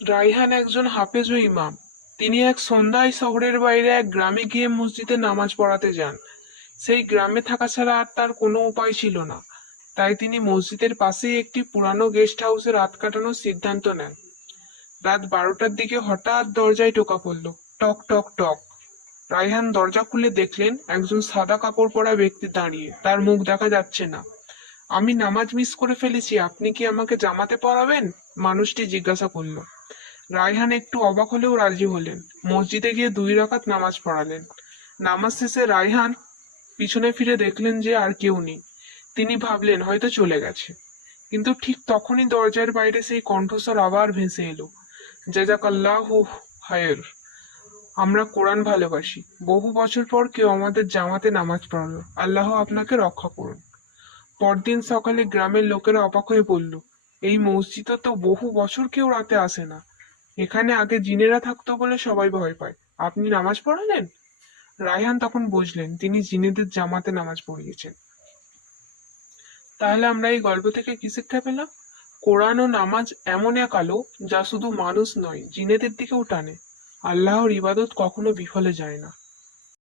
রায়হান একজন হাফেজ ও ইমাম। তিনি এক সন্ধ্যায় শহরের বাইরে এক গ্রামে গিয়ে মসজিদে নামাজ পড়াতে যান। সেই গ্রামে থাকা ছাড়া আর তার কোনো উপায় ছিল না। তাই তিনি মসজিদের পাশেই একটি পুরানো গেস্ট হাউসে রাত কাটানোর সিদ্ধান্ত নেন। রাত 12টার দিকে হঠাৎ দরজায় টোকা পড়ল। টক টক টক। রায়হান দরজা খুলে দেখলেন একজন সাদা কাপড় পরা ব্যক্তি দাঁড়িয়ে, তার মুখ দেখা যাচ্ছে না। আমি নামাজ মিস করে ফেলেছি, আপনি কি আমাকে জামাতে পড়াবেন? মানুষটি জিজ্ঞাসা করলো। রায়হান একটু অবাক হলেও রাজি হলেন। মসজিদে গিয়ে 2 রাকাত নামাজ পড়ালেন। নামাজ শেষে রায়হান পিছনে ফিরে দেখলেন যে আর কেউ নেই। তিনি ভাবলেন হয়তো চলে গেছে। কিন্তু ঠিক তখনই দরজার বাইরে সেই কণ্ঠস্বর আবার ভেসে এলো, জাযাকাল্লাহু খায়র। আমরা কোরআন ভালোবাসি। বহু বছর পর কেউ আমাদের জামাতে নামাজ পড়ালো। আল্লাহ আপনাকে রক্ষা করুন। পরদিন সকালে গ্রামের লোকেরা অবাক হয়ে বলল, এই মসজিদে তো বহু বছর কেউ রাতে আসে না। এখানে আগে জিনেরা থাকতো বলে সবাই ভয় পায়। আপনি নামাজ পড়ালেন? রায়হান তখন বুঝলেন তিনি জিনেদের জামাতে নামাজ পড়িয়েছেন। তাহলে আমরা এই গল্প থেকে কি শিক্ষা পেলাম? কোরআন ও নামাজ এমন এক আলো যা শুধু মানুষ নয়, জিনেদের দিকেও টানে। আল্লাহর ইবাদত কখনো বিফলে যায় না।